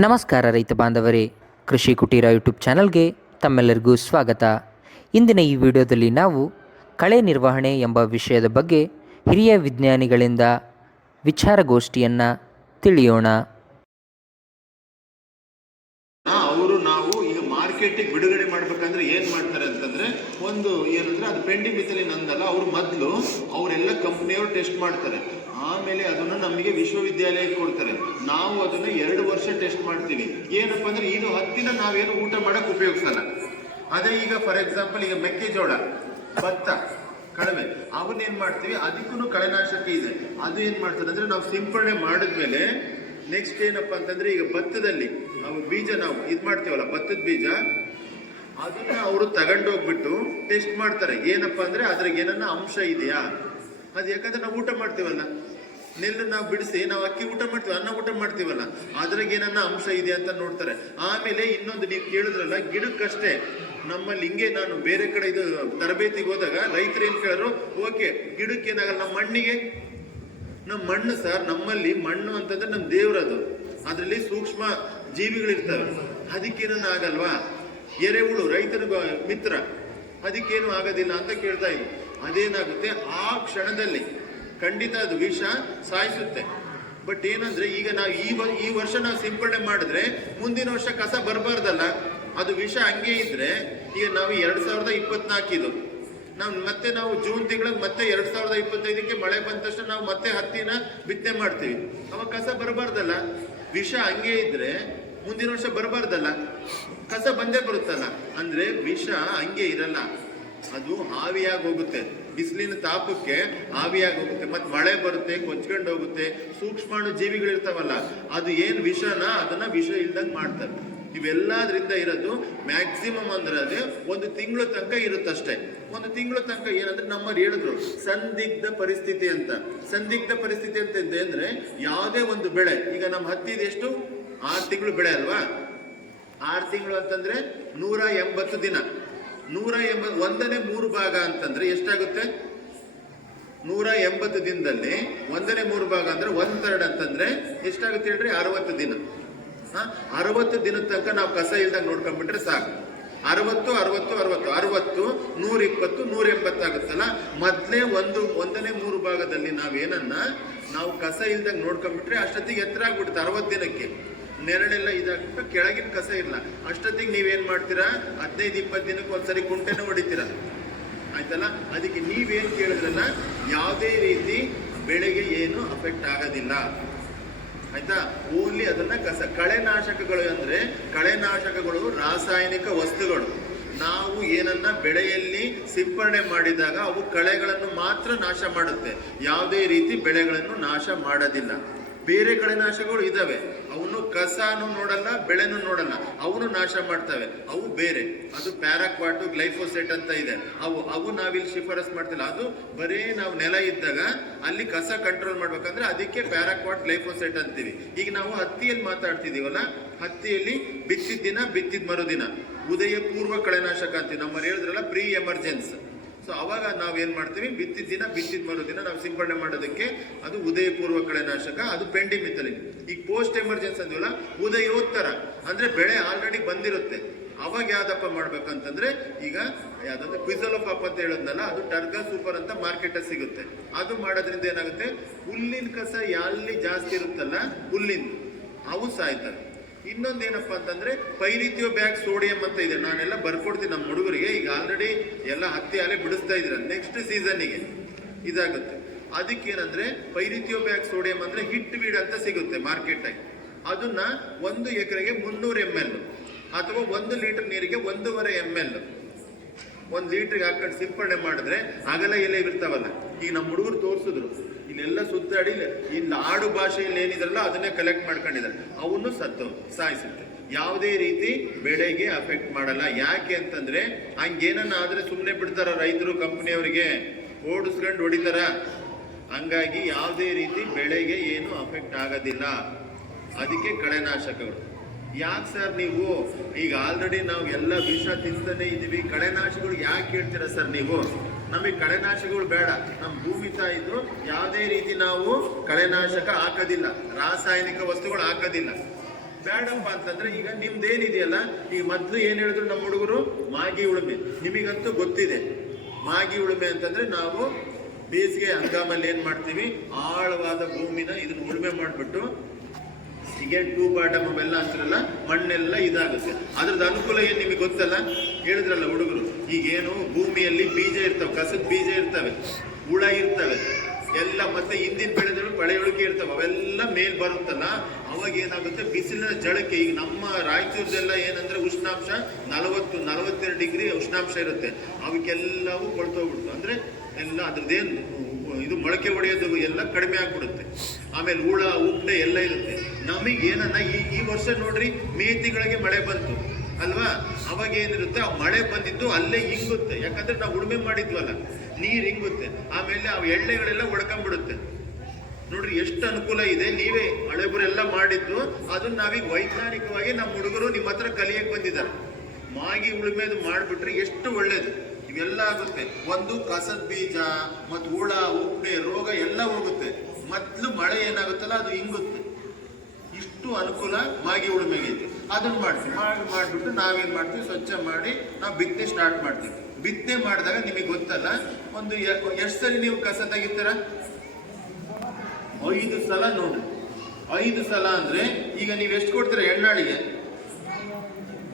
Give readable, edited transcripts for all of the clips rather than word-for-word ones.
ನಮಸ್ಕಾರ ರೈತ ಬಾಂಧವರೇ, ಕೃಷಿ ಕುಟೀರ ಯೂಟ್ಯೂಬ್ ಚಾನಲ್ಗೆ ತಮ್ಮೆಲ್ಲರಿಗೂ ಸ್ವಾಗತ. ಇಂದಿನ ಈ ವಿಡಿಯೋದಲ್ಲಿ ನಾವು ಕಳೆ ನಿರ್ವಹಣೆ ಎಂಬ ವಿಷಯದ ಬಗ್ಗೆ ಹಿರಿಯ ವಿಜ್ಞಾನಿಗಳಿಂದ ವಿಚಾರಗೋಷ್ಠಿಯನ್ನು ತಿಳಿಯೋಣ. ನಾವು ಈಗ ಮಾರ್ಕೆಟಿಗೆ ಬಿಡುಗಡೆ ಮಾಡ್ಬೇಕಂದ್ರೆ ಏನ್ ಮಾಡ್ತಾರೆ ಅಂತಂದ್ರೆ, ಒಂದು ಏನಂದ್ರೆ ಅದು ಪೆಂಡಿಮಿಥಿಲಿನ್ ಅಂದಲ್ಲ, ಅವ್ರು ಮೊದಲು ಅವರೆಲ್ಲ ಕಂಪ್ನಿಯವರು ಟೆಸ್ಟ್ ಮಾಡ್ತಾರೆ. ಆಮೇಲೆ ಅದನ್ನು ನಮಗೆ ವಿಶ್ವವಿದ್ಯಾಲಯಕ್ಕೆ ಕೊಡ್ತಾರೆ. ನಾವು ಅದನ್ನ 2 ವರ್ಷ ಟೆಸ್ಟ್ ಮಾಡ್ತೀವಿ. ಏನಪ್ಪಾ ಅಂದ್ರೆ, ಇದು ಹತ್ತಿನ ನಾವೇನು ಊಟ ಮಾಡಕ್ ಉಪಯೋಗಿಸಲ್ಲ. ಅದೇ ಈಗ ಫಾರ್ ಎಕ್ಸಾಂಪಲ್ ಈಗ ಮೆಕ್ಕೆಜೋಳ, ಭತ್ತ, ಕಡಿಮೆ ಅವನ್ನೇನ್ ಮಾಡ್ತೀವಿ, ಅದಕ್ಕೂ ಕಳೆನಾಶಕ ಇದೆ. ಅದು ಏನ್ ಮಾಡ್ತಾರೆ ಅಂದ್ರೆ, ನಾವು ಸಿಂಪಡಣೆ ಮಾಡಿದ್ಮೇಲೆ ನೆಕ್ಸ್ಟ್ ಏನಪ್ಪಾ ಅಂತಂದ್ರೆ, ಈಗ ಭತ್ತದಲ್ಲಿ ನಾವು ಬೀಜ ನಾವು ಇದು ಮಾಡ್ತೀವಲ್ಲ, ಭತ್ತದ ಬೀಜ, ಅದನ್ನ ಅವರು ತಗೊಂಡೋಗ್ಬಿಟ್ಟು ಟೆಸ್ಟ್ ಮಾಡ್ತಾರೆ. ಏನಪ್ಪಾ ಅಂದ್ರೆ ಅದ್ರಾಗ ಏನನ್ನ ಅಂಶ ಇದೆಯಾ. ಅದು ಯಾಕಂದ್ರೆ ನಾವು ಊಟ ಮಾಡ್ತೀವಲ್ಲ, ನೆಲ್ಲು ನಾವು ಬಿಡಿಸಿ ನಾವು ಅಕ್ಕಿ ಊಟ ಮಾಡ್ತೀವಿ, ಅನ್ನ ಊಟ ಮಾಡ್ತೀವಲ್ಲ, ಅದ್ರಾಗ ಏನನ್ನ ಅಂಶ ಇದೆ ಅಂತ ನೋಡ್ತಾರೆ. ಆಮೇಲೆ ಇನ್ನೊಂದು ನೀವು ಕೇಳಿದ್ರಲ್ಲ, ಗಿಡಕ್ಕಷ್ಟೇ. ನಮ್ಮಲ್ಲಿ ಹಿಂಗೆ ನಾನು ಬೇರೆ ಕಡೆ ಇದು ತರಬೇತಿಗೆ ಹೋದಾಗ ರೈತರು ಏನ್ ಕೇಳರು, ಓಕೆ ಗಿಡಕ್ಕೆ ಏನಾಗಲ್ಲ, ನಮ್ಮ ಮಣ್ಣಿಗೆ, ನಮ್ಮ ಮಣ್ಣು ಸರ್, ನಮ್ಮಲ್ಲಿ ಮಣ್ಣು ಅಂತಂದ್ರೆ ನಮ್ಮ ದೇವ್ರದು, ಅದರಲ್ಲಿ ಸೂಕ್ಷ್ಮ ಜೀವಿಗಳಿರ್ತವೆ, ಅದಕ್ಕೇನನ್ನ ಆಗಲ್ವಾ. ಎರೆಹುಳು ರೈತನ ಮಿತ್ರ, ಅದಕ್ಕೇನು ಆಗೋದಿಲ್ಲ ಅಂತ ಕೇಳ್ತಾ ಇದ್ರು. ಅದೇನಾಗುತ್ತೆ, ಆ ಕ್ಷಣದಲ್ಲಿ ಖಂಡಿತ ಅದು ವಿಷ ಸಾಯಿಸುತ್ತೆ. ಬಟ್ ಏನಂದ್ರೆ, ಈಗ ನಾವು ಈ ವರ್ಷ ನಾವು ಸಿಂಪಡಣೆ ಮಾಡಿದ್ರೆ ಮುಂದಿನ ವರ್ಷ ಕಸ ಬರಬಾರ್ದಲ್ಲ, ಅದು ವಿಷ ಹಂಗೆ ಇದ್ರೆ. ಈಗ ನಾವು 2024 ಇದು ಮತ್ತೆ ನಾವು ಜೂನ್ ತಿಂಗಳಿಗೆ ಮತ್ತೆ 2025ಕ್ಕೆ ಮಳೆ ಬಂದ ತಕ್ಷಣ ನಾವು ಮತ್ತೆ ಹತ್ತಿನ ಬಿತ್ತನೆ ಮಾಡ್ತೀವಿ. ಅವಾಗ ಕಸ ಬರಬಾರ್ದಲ್ಲ, ವಿಷ ಹಂಗೆ ಇದ್ರೆ ಮುಂದಿನ ವರ್ಷ ಬರಬಾರ್ದಲ್ಲ, ಕಸ ಬಂದೇ ಬರುತ್ತಲ್ಲ. ಅಂದ್ರೆ ವಿಷ ಹಂಗೆ ಇರಲ್ಲ, ಅದು ಆವಿಯಾಗಿ ಹೋಗುತ್ತೆ, ಬಿಸಿಲಿನ ತಾಪಕ್ಕೆ ಆವಿಯಾಗಿ ಹೋಗುತ್ತೆ, ಮತ್ತೆ ಮಳೆ ಬರುತ್ತೆ, ಕೊಚ್ಕೊಂಡು ಹೋಗುತ್ತೆ. ಸೂಕ್ಷ್ಮಾಣು ಜೀವಿಗಳಿರ್ತಾವಲ್ಲ, ಅದು ಏನ್ ವಿಷನ ಅದನ್ನ ವಿಷ ಇಲ್ದಂಗೆ ಮಾಡ್ತಾರೆ. ಇವೆಲ್ಲದ್ರಿಂದ ಇರೋದು ಮ್ಯಾಕ್ಸಿಮಮ್ ಅಂದ್ರೆ ಅದೇ 1 ತಿಂಗಳು ತನಕ ಇರುತ್ತಷ್ಟೇ. 1 ತಿಂಗಳು ತನಕ ಏನಂದ್ರೆ ನಮ್ಮವ್ರು ಹೇಳಿದ್ರು ಸಂದಿಗ್ಧ ಪರಿಸ್ಥಿತಿ ಅಂತ. ಸಂದಿಗ್ಧ ಪರಿಸ್ಥಿತಿ ಅಂತ ಅಂದ್ರೆ ಯಾವುದೇ ಒಂದು ಬೆಳೆ, ಈಗ ನಮ್ಮ ಹತ್ತಿದ ಎಷ್ಟು 6 ತಿಂಗಳು ಬೆಳೆ ಅಲ್ವಾ, 6 ತಿಂಗಳು ಅಂತಂದ್ರೆ 180 ದಿನ. 180 ಒಂದನೇ 3 ಭಾಗ ಅಂತಂದ್ರೆ ಎಷ್ಟಾಗುತ್ತೆ, 180 ದಿನದಲ್ಲಿ ಒಂದನೇ 3 ಭಾಗ ಅಂದ್ರೆ 1/3 ಅಂತಂದ್ರೆ ಎಷ್ಟಾಗುತ್ತೆ ಹೇಳ್ರಿ, 60 ದಿನ. 60 ದಿನದ ತನಕ ನಾವು ಕಸ ಇಲ್ದಾಗ ನೋಡ್ಕೊಂಡ್ಬಿಟ್ರೆ ಸಾಕು. 60 60 60 60 120 180 ಆಗುತ್ತಲ್ಲ. ಮೊದಲೇ ಒಂದನೇ 3 ಭಾಗದಲ್ಲಿ ನಾವು ಕಸ ಇಲ್ದಾಗ ನೋಡ್ಕೊಂಡ್ಬಿಟ್ರೆ ಅಷ್ಟೊತ್ತಿಗೆ ಎತ್ತರ ಆಗ್ಬಿಡುತ್ತೆ. 60 ದಿನಕ್ಕೆ ನೆರಳೆಲ್ಲ ಇದಾಗ್ಬಿಟ್ಟು ಕೆಳಗಿನ ಕಸ ಇಲ್ಲ. ಅಷ್ಟೊತ್ತಿಗೆ ನೀವೇನ್ ಮಾಡ್ತೀರಾ, 15-20 ದಿನಕ್ಕೆ ಒಂದ್ಸರಿ ಕುಂಟೆನ ಹೊಡಿತೀರಾ, ಆಯ್ತಲ್ಲ. ಅದಕ್ಕೆ ನೀವೇನ್ ಕೇಳಿದ್ರಲ್ಲ, ಯಾವುದೇ ರೀತಿ ಬೆಳೆಗೆ ಏನು ಅಫೆಕ್ಟ್ ಆಗೋದಿಲ್ಲ, ಆಯ್ತಾ. ಓನ್ಲಿ ಅದನ್ನ ಕಳೆನಾಶಕಗಳು ಅಂದ್ರೆ, ಕಳೆನಾಶಕಗಳು ರಾಸಾಯನಿಕ ವಸ್ತುಗಳು. ನಾವು ಏನನ್ನ ಬೆಳೆಯಲ್ಲಿ ಸಿಂಪರಣೆ ಮಾಡಿದಾಗ ಅವು ಕಳೆಗಳನ್ನು ಮಾತ್ರ ನಾಶ ಮಾಡುತ್ತೆ, ಯಾವುದೇ ರೀತಿ ಬೆಳೆಗಳನ್ನು ನಾಶ ಮಾಡೋದಿಲ್ಲ. ಬೇರೆ ಕಳೆನಾಶಕಗಳು ಇದಾವೆ, ಅವನು ಕಸನೂ ನೋಡಲ್ಲ, ಬೆಳೆನೂ ನೋಡಲ್ಲ, ಅವನು ನಾಶ ಮಾಡ್ತವೆ, ಅವು ಬೇರೆ. ಅದು ಪ್ಯಾರಾಕ್ವಾಟು, ಗ್ಲೈಫೋಸೇಟ್ ಅಂತ ಇದೆ, ಅವು ನಾವಿಲ್ಲಿ ಶಿಫಾರಸ್ ಮಾಡ್ತಿಲ್ಲ. ಅದು ಬರೀ ನಾವು ನೆಲ ಇದ್ದಾಗ ಅಲ್ಲಿ ಕಸ ಕಂಟ್ರೋಲ್ ಮಾಡ್ಬೇಕಂದ್ರೆ ಅದಕ್ಕೆ ಪ್ಯಾರಾಕ್ವಾಟ್, ಗ್ಲೈಫೋಸೇಟ್ ಅಂತೀವಿ. ಈಗ ನಾವು ಹತ್ತಿಯಲ್ಲಿ ಮಾತಾಡ್ತಿದೀವಲ್ಲ, ಹತ್ತಿಯಲ್ಲಿ ಬಿತ್ತಿದ ದಿನ, ಬಿತ್ತಿದ ಮರುದಿನ ಉದಯ ಪೂರ್ವ ಕಳೆನಾಶಕ ಅಂತೀವಿ. ನಮ್ಮಲ್ಲಿ ಹೇಳಿದ್ರಲ್ಲ ಪ್ರೀ ಎಮರ್ಜೆನ್ಸ್. ಸೊ ಅವಾಗ ನಾವೇನ್ ಮಾಡ್ತೀವಿ, ಬಿತ್ತಿದ ದಿನ, ಬಿತ್ತಿದ ಮರುದಿನ ನಾವು ಸಿಂಪಡಣೆ ಮಾಡೋದಕ್ಕೆ ಅದು ಉದಯ ಪೂರ್ವ ಕಳೆನಾಶಕ, ಅದು ಪೆಂಡಿಮಿಥಿಲಿನ್. ಈಗ ಪೋಸ್ಟ್ ಎಮರ್ಜೆನ್ಸಿ ಅಂದಿವಲ್ಲ, ಉದಯೋತ್ತರ ಅಂದ್ರೆ ಬೆಳೆ ಆಲ್ರೆಡಿ ಬಂದಿರುತ್ತೆ. ಅವಾಗ ಯಾವ್ದಪ್ಪ ಮಾಡ್ಬೇಕಂತಂದ್ರೆ, ಈಗ ಯಾವ್ದಂದ್ರೆ ಕ್ವಿಜಲೋಫಾಪ್ ಅಂತ ಹೇಳೋದ್ನಲ್ಲ, ಅದು ಟರ್ಗಾ ಸೂಪರ್ ಅಂತ ಮಾರ್ಕೆಟ್ ಸಿಗುತ್ತೆ. ಅದು ಮಾಡೋದ್ರಿಂದ ಏನಾಗುತ್ತೆ, ಹುಲ್ಲಿನ ಕಸ ಎಲ್ಲಿ ಜಾಸ್ತಿ ಇರುತ್ತಲ್ಲ, ಹುಲ್ಲಿನ ಅವು ಸಾಯ್ತವೆ. ಇನ್ನೊಂದೇನಪ್ಪ ಅಂತಂದ್ರೆ ಪೈರಿಥಿಯೋ ಬ್ಯಾಗ್ ಸೋಡಿಯಂ ಅಂತ ಇದೆ, ನಾನೆಲ್ಲ ಬರ್ಕೊಡ್ತೀನಿ ನಮ್ಮ ಹುಡುಗರಿಗೆ. ಈಗ ಆಲ್ರೆಡಿ ಎಲ್ಲ ಹತ್ತಿ ಅಲೆ ಬಿಡಿಸ್ತಾ ಇದ್ರ, ನೆಕ್ಸ್ಟ್ ಸೀಸನ್ನಿಗೆ ಇದಾಗುತ್ತೆ. ಅದಕ್ಕೇನಂದ್ರೆ ಪೈರಿಥಿಯೋ ಬ್ಯಾಗ್ ಸೋಡಿಯಂ ಅಂದ್ರೆ ಹಿಟ್ ವೀಡ್ ಅಂತ ಸಿಗುತ್ತೆ ಮಾರ್ಕೆಟ್ ಆಗಿ. ಅದನ್ನ 1 ಎಕರೆಗೆ 300 ml ಅಥವಾ 1 ಲೀಟರ್ ನೀರಿಗೆ 1.5 ml 1 ಲೀಟರ್ಗೆ ಹಾಕೊಂಡು ಸಿಂಪಡಣೆ ಮಾಡಿದ್ರೆ ಅಗಲ ಎಲೆ ಇರ್ತಾವಲ್ಲ, ಈಗ ನಮ್ಮ ಹುಡುಗರು ತೋರಿಸಿದ್ರು, ಇಲ್ಲೆಲ್ಲ ಸುತ್ತಾಡಿ ಇಲ್ಲಿ ಆಡು ಭಾಷೆಯಲ್ಲಿ ಏನಿದ್ರಲ್ಲ ಅದನ್ನೇ ಕಲೆಕ್ಟ್ ಮಾಡ್ಕೊಂಡಿದ್ದಾರೆ, ಅವನ್ನು ಸಾಯಿಸುತ್ತೆ. ಯಾವುದೇ ರೀತಿ ಬೆಳೆಗೆ ಅಫೆಕ್ಟ್ ಮಾಡಲ್ಲ. ಯಾಕೆ ಅಂತಂದ್ರೆ, ಹಂಗೇನನ್ನ ಆದ್ರೆ ಸುಮ್ಮನೆ ಬಿಡ್ತಾರ ರೈತರು, ಕಂಪನಿಯವರಿಗೆ ಓಡಿಸ್ಕೊಂಡು ಹೊಡಿತಾರ. ಹಂಗಾಗಿ ಯಾವುದೇ ರೀತಿ ಬೆಳೆಗೆ ಏನು ಅಫೆಕ್ಟ್ ಆಗೋದಿಲ್ಲ. ಅದಕ್ಕೆ ಕಳೆನಾಶಕಗಳು. ಯಾಕೆ ಸರ್ ನೀವು ಈಗ ಆಲ್ರೆಡಿ ನಾವು ಎಲ್ಲ ವಿಷ ತಿಂತಾನೆ ಇದೀವಿ, ಕಳೆನಾಶಕಗಳು ಯಾಕೆ ಹೇಳ್ತೀರಾ ಸರ್ ನೀವು? ನಮಗೆ ಕಳೆನಾಶಕಗಳು ಬೇಡ. ನಮ್ಮ ಭೂಮಿ ತಾಯಿದ್ರು ಯಾವುದೇ ರೀತಿ ನಾವು ಕಳೆನಾಶಕ ಹಾಕೋದಿಲ್ಲ, ರಾಸಾಯನಿಕ ವಸ್ತುಗಳು ಹಾಕೋದಿಲ್ಲ. ಬೇಡಪ್ಪ ಅಂತಂದ್ರೆ ಈಗ ನಿಮ್ದೇನಿದೆಯಲ್ಲ, ಈಗ ಮೊದ್ಲು ಏನ್ ಹೇಳಿದ್ರು ನಮ್ಮ ಹುಡುಗರು ಮಾಗಿ ಉಳುಮೆ. ನಿಮಗಂತೂ ಗೊತ್ತಿದೆ ಮಾಗಿ ಉಳುಮೆ ಅಂತಂದ್ರೆ ನಾವು ಬೇಸಿಗೆ ಹಂಗಾಮಲ್ಲಿ ಏನ್ ಮಾಡ್ತೀವಿ, ಆಳವಾದ ಭೂಮಿನ ಇದನ್ನ ಉಳುಮೆ ಮಾಡ್ಬಿಟ್ಟು ಈಗ ಟೂ ಬಾಟಮ್ ಅವೆಲ್ಲ ಅಂತಾರಲ್ಲ, ಮಣ್ಣೆಲ್ಲ ಇದಾಗುತ್ತೆ. ಅದ್ರದ್ದು ಅನುಕೂಲ ಏನ್ ನಿಮಗೆ ಗೊತ್ತಲ್ಲ, ಹೇಳಿದ್ರಲ್ಲ ಹುಡುಗರು. ಈಗೇನು ಭೂಮಿಯಲ್ಲಿ ಬೀಜ ಇರ್ತವೆ, ಕಸದ ಬೀಜ ಇರ್ತವೆ, ಹುಳ ಇರ್ತವೆ ಎಲ್ಲ, ಮತ್ತೆ ಹಿಂದಿನ ಬೆಳೆಗಳು ಪಳೆಯುಳಿಕೆ ಇರ್ತವೆ, ಅವೆಲ್ಲ ಮೇಲ್ ಬರುತ್ತಲ್ಲ, ಅವಾಗ ಏನಾಗುತ್ತೆ, ಬಿಸಿಲಿನ ಜಳಕ್ಕೆ. ಈಗ ನಮ್ಮ ರಾಯಚೂರದೆಲ್ಲ ಏನಂದ್ರೆ ಉಷ್ಣಾಂಶ 40-42 ಡಿಗ್ರಿ ಉಷ್ಣಾಂಶ ಇರುತ್ತೆ. ಅವಕ್ಕೆಲ್ಲವೂ ಕೊಳ್ತೋಗ್ಬಿಡ್ತು ಅಂದ್ರೆ ಎಲ್ಲ ಅದ್ರದ್ದೇನು ಇದು ಮೊಳಕೆ ಹೊಡೆಯೋದು ಎಲ್ಲ ಕಡಿಮೆ ಆಗ್ಬಿಡುತ್ತೆ. ಆಮೇಲೆ ಹುಳ ಉಪ್ಪೆ ಎಲ್ಲ ಇರುತ್ತೆ. ನಮಗೆ ಏನನ್ನ ಈ ವರ್ಷ ನೋಡ್ರಿ, ಮೇ ತಿಂಗಳಿಗೆ ಮಳೆ ಬಂತು ಅಲ್ವಾ, ಅವಾಗ ಏನಿರುತ್ತೆ, ಆ ಮಳೆ ಬಂದಿದ್ದು ಅಲ್ಲೇ ಹಿಂಗುತ್ತೆ. ಯಾಕಂದ್ರೆ ನಾವು ಉಳುಮೆ ಮಾಡಿದ್ವಲ್ಲ, ನೀರ್ ಹಿಂಗುತ್ತೆ. ಆಮೇಲೆ ಆ ಎಳ್ಳೆಗಳೆಲ್ಲ ಒಡ್ಕೊಂಡ್ಬಿಡುತ್ತೆ. ನೋಡ್ರಿ ಎಷ್ಟು ಅನುಕೂಲ ಇದೆ. ನೀವೇ ಹಳೆಬರೆಲ್ಲ ಮಾಡಿದ್ದು ಅದನ್ನ ನಾವೀಗ ವೈಜ್ಞಾನಿಕವಾಗಿ ನಮ್ಮ ಹುಡುಗರು ನಿಮ್ಮ ಹತ್ರ ಕಲಿಯಕ್ ಬಂದಿದ್ದಾರೆ. ಮಾಗಿ ಉಳುಮೆದು ಮಾಡ್ಬಿಟ್ರೆ ಎಷ್ಟು ಒಳ್ಳೇದು. ಇವೆಲ್ಲ ಆಗುತ್ತೆ. ಒಂದು ಕಸದ ಬೀಜ ಮತ್ತು ಹುಳ ಉಪ್ಪೆ ರೋಗ ಎಲ್ಲ ಹೋಗುತ್ತೆ. ಮೊದ್ಲು ಮಳೆ ಏನಾಗುತ್ತಲ್ಲ ಅದು ಹಿಂಗುತ್ತೆ. ಇಷ್ಟು ಅನುಕೂಲ ಮಾಗಿ ಉಳುಮೆಗೆ ಐತೆ. ಅದನ್ನ ಮಾಡ್ತೀವಿ. ಮಾಡ್ಬಿಟ್ಟು ನಾವೇನ್ ಮಾಡ್ತೀವಿ, ಸ್ವಚ್ಛ ಮಾಡಿ ನಾವು ಬಿತ್ತನೆ ಸ್ಟಾರ್ಟ್ ಮಾಡ್ತೀವಿ. ಬಿತ್ತನೆ ಮಾಡಿದಾಗ ನಿಮಗೆ ಗೊತ್ತಲ್ಲ, ಒಂದು ಎಷ್ಟು ಸರಿ ನೀವು ಕಸ ತೆಗಿತೀರ? 5 ಸಲ ನೋಡ್ರಿ. 5 ಸಲ ಅಂದ್ರೆ ಈಗ ನೀವು ಎಷ್ಟು ಕೊಡ್ತೀರಾ ಎಣ್ಣಾಳಿಗೆ?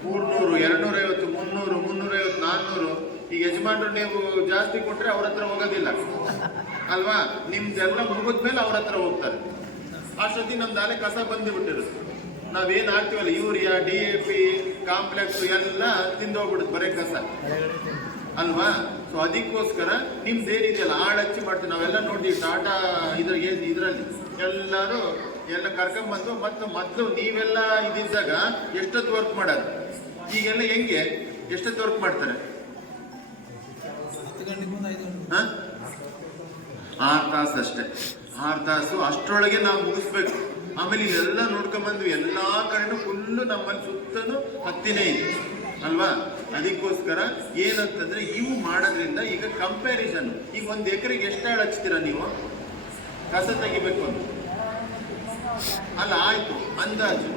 300, 250, 300, 350, 400. ಈಗ ಯಜಮಾನ್ರು ನೀವು ಜಾಸ್ತಿ ಕೊಟ್ರೆ ಅವ್ರ ಹತ್ರ ಹೋಗೋದಿಲ್ಲ ಅಲ್ವಾ? ನಿಮ್ದೆಲ್ಲ ಮುಗಿದ್ಮೇಲೆ ಅವ್ರ ಹತ್ರ ಹೋಗ್ತಾರೆ. ಅಷ್ಟೊತ್ತಿ ನಮ್ದು ಅಲೆ ಕಸ ಬಂದು ಬಿಟ್ಟಿರುತ್ತೆ. ನಾವೇನ್ ಹಾಕ್ತೀವಲ್ಲ, ಯೂರಿಯಾ, DAP, ಕಾಂಪ್ಲೆಕ್ಸ್ ಎಲ್ಲ ತಿಂದೋಗ್ಬಿಡುತ್ತೆ ಬರೀ ಕಸ ಅಲ್ವಾ? ಸೊ ಅದಕ್ಕೋಸ್ಕರ ನಿಮ್ದೇನಿದೆಯಲ್ಲ ಆಳ್ ಹಚ್ಚಿ ಮಾಡ್ತೀವಿ. ನಾವೆಲ್ಲ ನೋಡ್ತೀವಿ ಟಾಟಾ ಇದ್ರಲ್ಲಿ ಎಲ್ಲರೂ ಎಲ್ಲ ಕರ್ಕೊಂಡ್ಬಂದು, ಮತ್ತು ಮೊದಲು ನೀವೆಲ್ಲ ಇದ್ದಾಗ ಎಷ್ಟೊತ್ತು ವರ್ಕ್ ಮಾಡೋದು, ಈಗೆಲ್ಲ ಹೆಂಗೆ ಎಷ್ಟೊತ್ತು ವರ್ಕ್ ಮಾಡ್ತಾರೆ? 6 ತಾಸು ಅಷ್ಟೇ. 6 ತಾಸು ಅಷ್ಟರೊಳಗೆ ನಾವು ಮುಗಿಸ್ಬೇಕು. ಆಮೇಲೆ ಇಲ್ಲೆಲ್ಲ ನೋಡ್ಕೊಂಡ್ಬಂದ್ವಿ, ಎಲ್ಲಾ ಕಡೆನೂ ಫುಲ್ಲು ನಮ್ಮಲ್ಲಿ ಸುತ್ತಲೂ ಹತ್ತಿನೇ ಇದೆ ಅಲ್ವಾ? ಅದಕ್ಕೋಸ್ಕರ ಏನಂತಂದ್ರೆ ಇವು ಮಾಡೋದ್ರಿಂದ ಈಗ ಕಂಪ್ಯಾರಿಸನ್, ಈಗ 1 ಎಕರೆಗೆ ಎಷ್ಟು ಆಳು ಹಚ್ತೀರಾ ನೀವು ಕಸ ತೆಗಿಬೇಕು ಅಂತ? ಅಲ್ಲ ಆಯ್ತು, ಅಂದಾಜು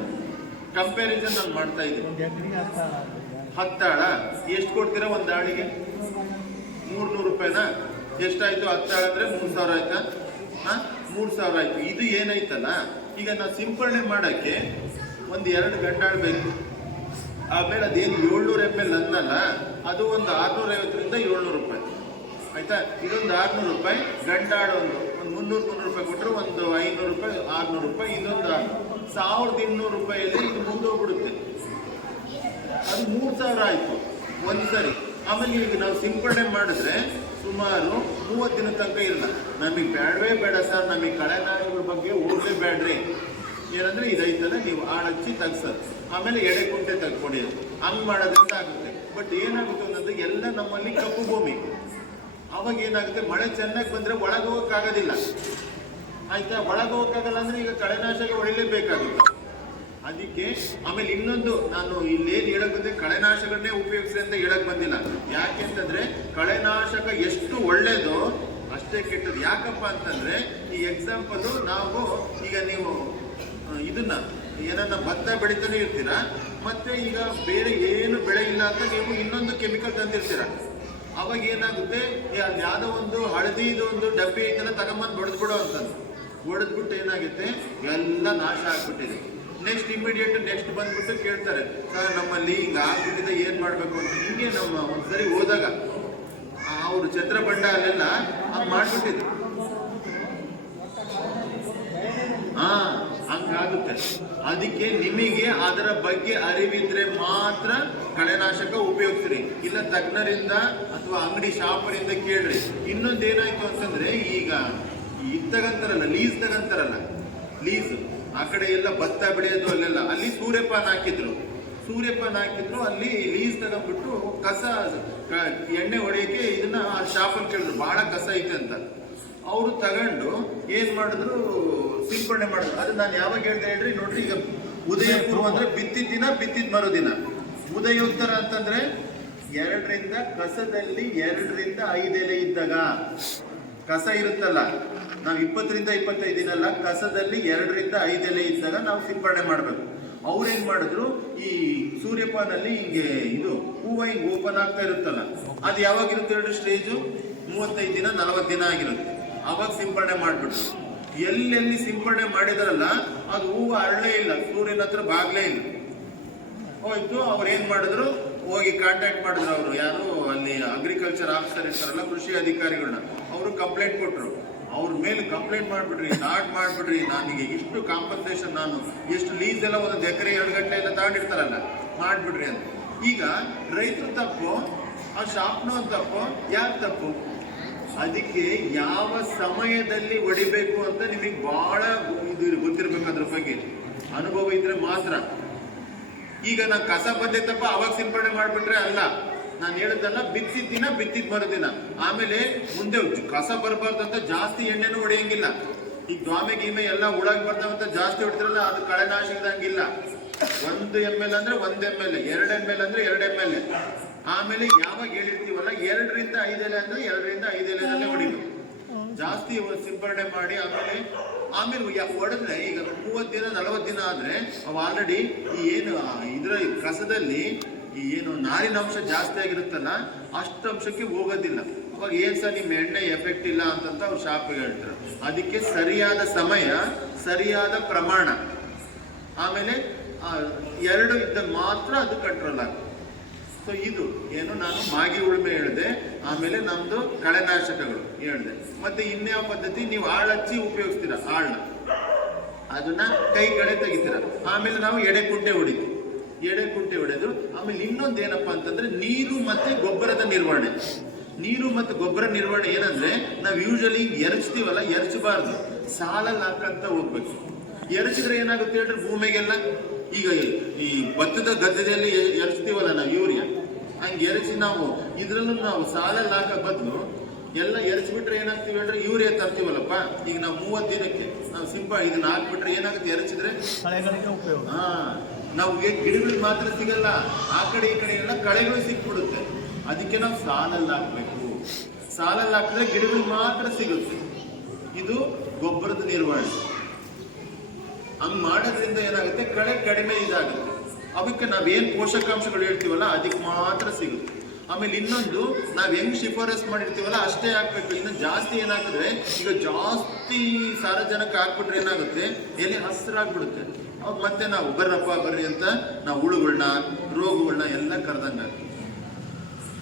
ಕಂಪ್ಯಾರಿಸನ್ ನಾನು ಮಾಡ್ತಾ ಇದ್ದೀನಿ. 10 ಆಳ ಎಷ್ಟು ಕೊಡ್ತೀರಾ ಒಂದು ಆಳಿಗೆ? 300 ರೂಪಾಯಿನಾ? ಎಷ್ಟಾಯ್ತು? 10 ಆಳ ಅಂದ್ರೆ 3000 ಆಯ್ತಾ? 3000 ಆಯ್ತು. ಇದು ಏನಾಯ್ತಲ್ಲ, ಈಗ ನಾವು ಸಿಂಪರಣೆ ಮಾಡಕ್ಕೆ 1-2 ಗಂಟಾಳು ಬೇಕು. ಆಮೇಲೆ ಅದೇನು 700 ml ಅಂದಲ್ಲ, ಅದು ಒಂದು 650ರಿಂದ 700 ರೂಪಾಯಿ ಆಯ್ತಾ? ಇದೊಂದು 600 ರೂಪಾಯಿ ಗಂಟಾಳು. ಒಂದು 300 ರೂಪಾಯಿ ಕೊಟ್ಟರೆ ಒಂದು 500 ರೂಪಾಯಿ, 600 ರೂಪಾಯಿ. ಇನ್ನೊಂದು 1200 ರೂಪಾಯಿಯಲ್ಲಿ ಇದು ಮುಂದೋಗ್ಬಿಡುತ್ತೆ. ಅದು 3000 ಆಯ್ತು ಒಂದ್ಸರಿ. ಆಮೇಲೆ ಈಗ ನಾವು ಸಿಂಪರಣೆ ಮಾಡಿದ್ರೆ ಸುಮಾರು 30 ದಿನ ತನಕ ಇರಲ್ಲ. ನಮಗೆ ಬೇಡವೇ ಬೇಡ ಸರ್, ನಮಗೆ ಕಳೆನಾಶಕಗಳ ಬಗ್ಗೆ ಹೋಗ್ಲೇ ಬೇಡ್ರಿ. ಏನಂದ್ರೆ ಇದೈತಲ್ಲ, ನೀವು ಆಳಚ್ಚಿ ತೆಗ್ಸೋದು, ಆಮೇಲೆ ಎಡೆ ಕುಂಟೆ ತೆಗ್ಕೊಡಿ, ಹಂಗ್ ಮಾಡೋದ್ರಿಂದ ಆಗುತ್ತೆ. ಬಟ್ ಏನಾಗುತ್ತೆ ಅನ್ನೋದು ಎಲ್ಲ ನಮ್ಮಲ್ಲಿ ಕಪ್ಪು ಭೂಮಿ. ಅವಾಗ ಏನಾಗುತ್ತೆ, ಮಳೆ ಚೆನ್ನಾಗಿ ಬಂದ್ರೆ ಒಳಗೆ ಹೋಗಕ್ಕಾಗೋದಿಲ್ಲ ಆಯ್ತಾ? ಒಳಗೆ ಹೋಗಕ್ಕಾಗಲ್ಲ ಅಂದ್ರೆ ಈಗ ಕಳೆನಾಶಕ ಹೊಡಿಲೇಬೇಕಾಗುತ್ತೆ. ಅದಕ್ಕೆ ಆಮೇಲೆ ಇನ್ನೊಂದು, ನಾನು ಇಲ್ಲೇನು ಹೇಳಕ್ ಬಂದೆ, ಕಳೆನಾಶಕನ್ನೇ ಉಪಯೋಗಿಸಿ ಅಂತ ಹೇಳಕ್ ಬಂದಿಲ್ಲ. ಯಾಕೆ ಅಂತಂದ್ರೆ ಕಳೆನಾಶಕ ಎಷ್ಟು ಒಳ್ಳೇದೋ ಅಷ್ಟೇ ಕೆಟ್ಟದ್ದು. ಯಾಕಪ್ಪ ಅಂತಂದ್ರೆ ಈ ಎಕ್ಸಾಂಪಲ್, ನಾವು ಈಗ ನೀವು ಇದನ್ನ ಏನನ್ನ ಭತ್ತ ಬೆಳಿತಾನೆ ಇರ್ತೀರಾ, ಮತ್ತೆ ಈಗ ಬೇರೆ ಏನು ಬೆಳೆ ಇಲ್ಲ ಅಂತ ನೀವು ಇನ್ನೊಂದು ಕೆಮಿಕಲ್ ತಂದಿರ್ತೀರ. ಅವಾಗ ಏನಾಗುತ್ತೆ, ಯಾವ್ದೋ ಒಂದು ಹಳದಿದು ಒಂದು ಡಬ್ಬಿ ಐತಲ್ಲ ತಗೊಂಬಂದು ಹೊಡೆದ್ಬಿಡೋ ಅಂತಂದು ಹೊಡೆದ್ಬಿಟ್ಟು ಏನಾಗುತ್ತೆ, ಎಲ್ಲ ನಾಶ ಆಗ್ಬಿಟ್ಟಿದೆ. ನೆಕ್ಸ್ಟ್ ಬಂದ್ಬಿಟ್ಟು ಕೇಳ್ತಾರೆ, ಸರ್ ನಮ್ಮಲ್ಲಿ ಹಿಂಗ ಆಗ್ಬಿಟ್ಟಿದೆ, ಏನ್ ಮಾಡ್ಬೇಕು ಅಂತ. ಹಿಂಗೆ ನಮ್ಮ ಒಂದ್ಸರಿ ಹೋದಾಗ ಅವ್ರು ಛತ್ರಬಂಡ ಅಲ್ಲೆಲ್ಲ ಹಂಗ್ ಮಾಡ್ಬಿಟ್ಟಿದ್ರು. ಹಂಗಾಗುತ್ತೆ. ಅದಕ್ಕೆ ನಿಮಗೆ ಅದರ ಬಗ್ಗೆ ಅರಿವಿದ್ರೆ ಮಾತ್ರ ಕಳೆನಾಶಕ ಉಪಯೋಗಿಸ್ರಿ, ಇಲ್ಲ ತಜ್ಞರಿಂದ ಅಥವಾ ಅಂಗಡಿ ಶಾಪರಿಂದ ಕೇಳ್ರಿ. ಇನ್ನೊಂದೇನಾಯ್ತು ಅಂತಂದ್ರೆ, ಈಗ ಇದು ತಗಂತಾರಲ್ಲ, ಲೀಸ್ ಆ ಕಡೆ ಎಲ್ಲ ಭತ್ತ ಬೆಳೆಯೋದು ಅಲ್ಲೆಲ್ಲ, ಅಲ್ಲಿ ಸೂರ್ಯಪಾನ ಹಾಕಿದ್ರು. ಅಲ್ಲಿ ಲೀಸ್ ತಗೊಂಡ್ಬಿಟ್ಟು ಕಸ ಎಣ್ಣೆ ಹೊಡೆಯಕ್ಕೆ ಇದನ್ನ ಶಾಪಲ್ಲಿ ಕೇಳಿದ್ರು, ಬಹಳ ಕಸ ಐತೆ ಅಂತ. ಅವರು ತಗೊಂಡು ಏನ್ ಮಾಡಿದ್ರು, ಸಿಂಪರಣೆ ಮಾಡಿದ್ರು. ಅದು ನಾನು ಯಾವಾಗ ಹೇಳ್ದೆ ಹೇಳ್ರಿ, ನೋಡ್ರಿ, ಈಗ ಉದಯ ಪೂರ್ವ ಅಂದ್ರೆ ಬಿತ್ತಿದ ಮರುದಿನ. ಉದಯೋತ್ತರ ಅಂತಂದ್ರೆ ಕಸದಲ್ಲಿ 2ರಿಂದ 5 ಎಲೆ ಇದ್ದಾಗ, ಕಸ ಇರುತ್ತಲ್ಲ, ನಾವು 20ರಿಂದ 25 ದಿನ ಅಲ್ಲ, ಕಸದಲ್ಲಿ 2ರಿಂದ 5 ಎಲೆ ಇದ್ದಾಗ ನಾವು ಸಿಂಪರಣೆ ಮಾಡಬೇಕು. ಅವ್ರೇನ್ ಮಾಡಿದ್ರು, ಈ ಸೂರ್ಯಪಾನಲ್ಲಿ ಹಿಂಗೆ ಇದು ಹೂವು ಹಿಂಗೆ ಓಪನ್ ಆಗ್ತಾ ಇರುತ್ತಲ್ಲ, ಅದು ಯಾವಾಗಿರುತ್ತೆ ಹೇಳಿ ಸ್ಟೇಜು 35 ದಿನ 40 ದಿನ ಆಗಿರುತ್ತೆ. ಅವಾಗ ಸಿಂಪಡಣೆ ಮಾಡ್ಬಿಟ್ರು. ಎಲ್ಲೆಲ್ಲಿ ಸಿಂಪಡಣೆ ಮಾಡಿದಾರಲ್ಲ ಅದು ಹೂವು ಅರಳೇ ಇಲ್ಲ, ಸೂರ್ಯನ ಹತ್ರ ಬಾಗ್ಲೇ ಇಲ್ಲ. ಹೋಯ್ತು, ಅವ್ರು ಏನ್ ಮಾಡಿದ್ರು, ಹೋಗಿ ಕಾಂಟ್ಯಾಕ್ಟ್ ಮಾಡಿದ್ರು. ಅವರು ಯಾರು ಅಲ್ಲಿ ಅಗ್ರಿಕಲ್ಚರ್ ಆಫೀಸರ್ ಇರ್ತಾರಲ್ಲ, ಕೃಷಿ ಅಧಿಕಾರಿಗಳನ್ನ, ಅವರು ಕಂಪ್ಲೇಂಟ್ ಕೊಟ್ರು. ಅವ್ರ ಮೇಲೆ ಕಂಪ್ಲೇಂಟ್ ಮಾಡ್ಬಿಟ್ರಿ, ನಾಟ್ ಮಾಡ್ಬಿಟ್ರಿ, ನನಗೆ ಇಷ್ಟು ಕಾಂಪನ್ಸೇಷನ್, ನಾನು ಎಷ್ಟು ಲೀಸ್ ಎಲ್ಲ 1 ಎಕರೆ 2 ಗಂಟೆ ಎಲ್ಲ ತಗೊಂಡಿರ್ತಾರಲ್ಲ ಮಾಡ್ಬಿಡ್ರಿ ಅಂತ. ಈಗ ರೈತರು ತಪ್ಪು, ಆ ಶಾಪ್ನವನ್ ತಪ್ಪು, ಯಾರು ತಪ್ಪು? ಅದಕ್ಕೆ ಯಾವ ಸಮಯದಲ್ಲಿ ಹೊಡಿಬೇಕು ಅಂತ ನಿಮಗೆ ಬಹಳ ಇದು ಗೊತ್ತಿರ್ಬೇಕು, ಅದ್ರ ಬಗ್ಗೆ ಅನುಭವ ಇದ್ರೆ ಮಾತ್ರ. ಈಗ ನಾನು ಕಸ ಬಂದೈತಪ್ಪ ಅವಾಗ ಸಿಂಪಡಣೆ ಮಾಡ್ಬಿಟ್ರೆ ಅಲ್ಲ. ನಾನು ಹೇಳಿದ್ದಲ್ಲ, ಬಿತ್ತಿದ ದಿನ ಬಿತ್ತಿದ ಮರುದಿನ. ಆಮೇಲೆ ಮುಂದೆ ಕಸ ಬರಬಾರ್ದಂತ ಜಾಸ್ತಿ ಎಣ್ಣೆನೂ ಹೊಡೆಯಂಗಿಲ್ಲ. ಈಗ ದ್ವಾಮೆ ಗೀಮೆ ಎಲ್ಲ ಹುಳಾಗಿ ಬರ್ತಾವಂತ ಜಾಸ್ತಿ ಹೊಡಿದ್ರಲ್ಲ, ಅದು ಕಳೆನಾಶಕದಂಗಿಲ್ಲ. 1 ml ಅಂದ್ರೆ 1 ml, 2 ml ಅಂದ್ರೆ 2 ml. ಆಮೇಲೆ ಯಾವಾಗ ಹೇಳಿರ್ತೀವಲ್ಲ 2 ರಿಂದ 5 ಎಲೆ ಅಂದ್ರೆ 2 ರಿಂದ 5 ಎಲೆನಲ್ಲೇ ಹೊಡಿಬೇಕು. ಜಾಸ್ತಿ ಸಿಂಪಡಣೆ ಮಾಡಿ ಆಮೇಲೆ ಹೊಡೆದ್ರೆ, ಈಗ 30 ದಿನ 40 ದಿನ ಆದ್ರೆ ಅವು ಆಲ್ರೆಡಿ ಈ ಏನು ಇದ್ರ ಕಸದಲ್ಲಿ ಈ ಏನು ನಾರಿನಾಂಶ ಜಾಸ್ತಿ ಆಗಿರುತ್ತಲ್ಲ, ಅಷ್ಟು ಅಂಶಕ್ಕೆ ಹೋಗೋದಿಲ್ಲ. ಅವಾಗ ಏನ್ ಸರ್ ನಿಮ್ಮ ಎಣ್ಣೆ ಎಫೆಕ್ಟ್ ಇಲ್ಲ ಅಂತಂತ ಅವ್ರು ಶಾಪಿಗೆ ಹೇಳ್ತಾರೆ. ಅದಕ್ಕೆ ಸರಿಯಾದ ಸಮಯ, ಸರಿಯಾದ ಪ್ರಮಾಣ, ಆಮೇಲೆ 2 ಇದ್ದಾಗ ಮಾತ್ರ ಅದು ಕಂಟ್ರೋಲ್ ಆಗುತ್ತೆ. ಸೊ ಇದು ಏನು ನಾನು ಮಾಗಿ ಉಳುಮೆ ಹೇಳಿದೆ, ಆಮೇಲೆ ನಮ್ದು ಕಳೆನಾಶಕಗಳು ಹೇಳಿದೆ. ಮತ್ತೆ ಇನ್ಯಾವ ಪದ್ಧತಿ, ನೀವು ಆಳಚ್ಚಿ ಉಪಯೋಗಿಸ್ತೀರ, ಆಳ್ನ ಅದನ್ನ ಕೈ ಕಡೆ ತೆಗಿತೀರ. ಆಮೇಲೆ ನಾವು ಎಡೆಕುಂಟೆ ಹೊಡಿತೀವಿ, ಎಡೆಕುಂಟೆ ಹೊಡೆದು ಆಮೇಲೆ ಇನ್ನೊಂದೇನಪ್ಪ ಅಂತಂದ್ರೆ ನೀರು ಮತ್ತೆ ಗೊಬ್ಬರದ ನಿರ್ವಹಣೆ. ನೀರು ಮತ್ತು ಗೊಬ್ಬರ ನಿರ್ವಹಣೆ ಏನಂದ್ರೆ, ನಾವು ಯೂಶಲಿ ಎರಚ್ತೀವಲ್ಲ, ಎರಚಬಾರ್ದು, ಸಾಲಲ್ಲಿ ಹಾಕಂತ ಹೋಗ್ಬೇಕು. ಎರಚಿದ್ರೆ ಏನಾಗುತ್ತೆ ಹೇಳ್ರಿ, ಭೂಮಿಗೆಲ್ಲ ಈಗ ಈ ಭತ್ತದ ಗದ್ದೆಯಲ್ಲಿ ಎರಚ್ತೀವಲ್ಲ ನಾವು ಯೂರಿಯಾ, ಹಂಗೆ ಎರಚಿ ನಾವು ಇದ್ರಲ್ಲೂ ನಾವು ಸಾಲಲ್ಲಿ ಹಾಕೋ ಬದಲು ಎಲ್ಲ ಎರಚಿಬಿಟ್ರೆ ಏನಾಗ್ತೀವಿ ಹೇಳ್ರಿ, ಯೂರಿಯಾ ತರ್ತೀವಲ್ಲಪ್ಪ. ಈಗ ನಾವು 30 ದಿನಕ್ಕೆ ನಾವು ಇದನ್ನ ಹಾಕ್ಬಿಟ್ರೆ ಏನಾಗುತ್ತೆ, ಎರಚಿದ್ರೆ ನಾವು ಗಿಡಗಳಿಗೆ ಮಾತ್ರ ಸಿಗಲ್ಲ, ಆ ಕಡೆ ಈ ಕಡೆ ಎಲ್ಲ ಕಳೆಗಳು ಸಿಕ್ಬಿಡುತ್ತೆ. ಅದಕ್ಕೆ ನಾವು ಸಾಲಲ್ಲಿ ಹಾಕ್ಬೇಕು. ಸಾಲಲ್ಲಿ ಹಾಕಿದ್ರೆ ಗಿಡಗಳಿಗೆ ಮಾತ್ರ ಸಿಗುತ್ತೆ. ಇದು ಗೊಬ್ಬರದ ನಿರ್ವಹಣೆ. ಹಂಗ್ ಮಾಡೋದ್ರಿಂದ ಏನಾಗುತ್ತೆ, ಕಳೆ ಕಡಿಮೆ ಇದಾಗುತ್ತೆ. ಅದಕ್ಕೆ ನಾವೇನ್ ಪೋಷಕಾಂಶಗಳು ಹೇಳ್ತೀವಲ್ಲ ಅದಕ್ಕೆ ಮಾತ್ರ ಸಿಗುತ್ತೆ. ಆಮೇಲೆ ಇನ್ನೊಂದು, ನಾವ್ ಹೆಂಗ್ ಶಿಫಾರಸ್ ಮಾಡಿರ್ತೀವಲ್ಲ ಅಷ್ಟೇ ಹಾಕ್ಬೇಕು. ಇನ್ನು ಜಾಸ್ತಿ ಏನಾಗ್ತದೆ, ಈಗ ಜಾಸ್ತಿ ಸಾರಜನಕ ಹಾಕ್ಬಿಟ್ರೆ ಏನಾಗುತ್ತೆ, ಎಲೆ ಹಸ್ರಾಗ್ಬಿಡುತ್ತೆ. ಅವಾಗ ಮತ್ತೆ ನಾವು ಬರ್ರಿ ಅಂತ ನಾವು ಹುಳುಗಳನ್ನ, ರೋಗಗಳನ್ನ ಎಲ್ಲ ಕರೆದಂಗಾಗುತ್ತೆ.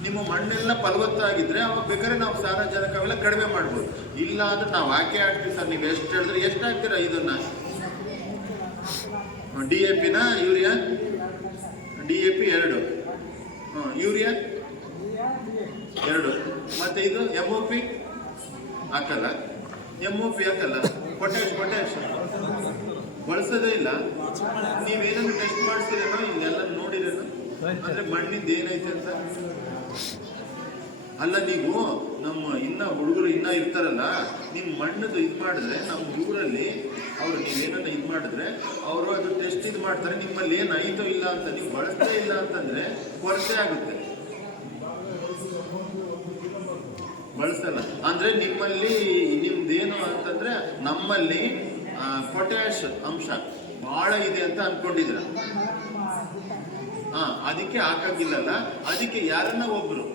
ನಿಮ್ಮ ಮಣ್ಣೆಲ್ಲ ಫಲವತ್ತಾಗಿದ್ರೆ ಅವಾಗ ಬೇಕಾದ್ರೆ ನಾವು ಸಾರಜನಕವೆಲ್ಲ ಕಡಿಮೆ ಮಾಡ್ಬೋದು. ಇಲ್ಲ ಅಂದ್ರೆ ನಾವು ಹಾಕಿ ಹಾಕ್ತೀವಿ ಸರ್. ನೀವು ಎಷ್ಟು ಹೇಳಿದ್ರೆ ಎಷ್ಟು ಹಾಕ್ತೀರಾ ಇದನ್ನ? DAP ನ ಯೂರಿಯಾ? DAP 2, ಯೂರಿಯಾ 2, ಮತ್ತೆ ಇದು MOP ಹಾಕಲ್ಲ. MOP ಹಾಕಲ್ಲ. ಪೊಟ್ಯಾಶ್ ಬಳಸೋದೇ ಇಲ್ಲ. ನೀವೇನಾದ್ರು ಟೆಸ್ಟ್ ಮಾಡ್ತೀರೇನೋ, ಇದೆಲ್ಲ ನೋಡಿರೇನೋ, ಅಂದ್ರೆ ಮಣ್ಣಿಂದ ಏನೈತೆ ಅಂತ? ಅಲ್ಲ, ನೀವು ನಮ್ಮ ಹುಡುಗರು ಇರ್ತಾರಲ್ಲ, ನಿಮ್ಮ ಮಣ್ಣದು ಇದು ಮಾಡಿದ್ರೆ, ನಮ್ಮ ಊರಲ್ಲಿ ಅವ್ರು ನೀವೇನನ್ನ ಇದು ಮಾಡಿದ್ರೆ ಅವರು ಅದು ಟೆಸ್ಟ್ ಇದು ಮಾಡ್ತಾರೆ. ನಿಮ್ಮಲ್ಲಿ ಏನಾಯ್ತೋ ಇಲ್ಲ ಅಂತ, ನೀವು ಬಳಸದೇ ಇಲ್ಲ ಅಂತಂದ್ರೆ ಕೊರತೆ ಆಗುತ್ತೆ. ಬಳಸಲ್ಲ ಅಂದ್ರೆ ನಿಮ್ಮಲ್ಲಿ ನಿಮ್ದೇನು ಅಂತಂದ್ರೆ, ನಮ್ಮಲ್ಲಿ ಪೊಟ್ಯಾಶ್ ಅಂಶ ಬಹಳ ಇದೆ ಅಂತ ಅನ್ಕೊಂಡಿದ್ರ, ಅದಕ್ಕೆ ಹಾಕಂಗಿಲ್ಲಲ್ಲ. ಅದಕ್ಕೆ ಯಾರನ್ನ ಒಬ್ರು